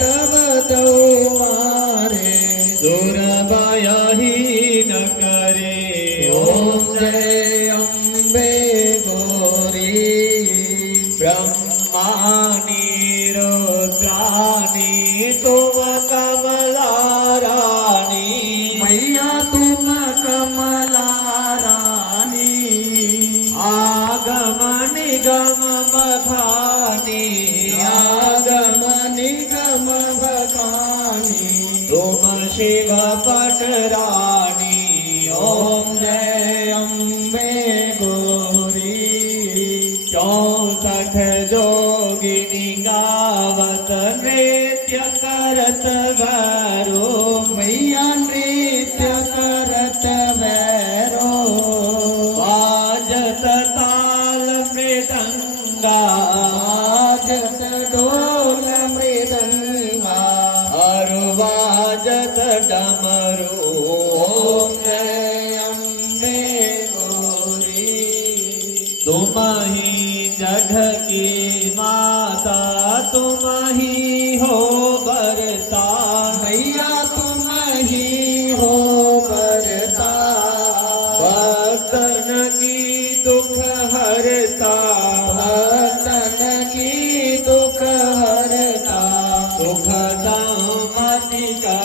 तब तो मारे सुरबाया ही न करे। ओम जय अम्बे गौरी ब्रह्मानी रुद्रानी तुम कमला रानी। मैया तुम कमला रानी आगम निगम बखानी। आगम निगम बखानी तुम शिव पटरानी। ओम जय अम्बे गौरी 64 जोगिनी गावत नृत्य करत भैरो। मैया नृत्य करत भैरो बाजत ताल मृदंगा। बाजत ढोल मृदंगा अरु बाजत डमरू। ओम जय अम्बे गौरी तुम ही जग की माता तुम ही हो बरता। मैया तुम ही हो बरता भक्तन की दुख हरता। भक्तन की दुख हरता सुख संपत्ति का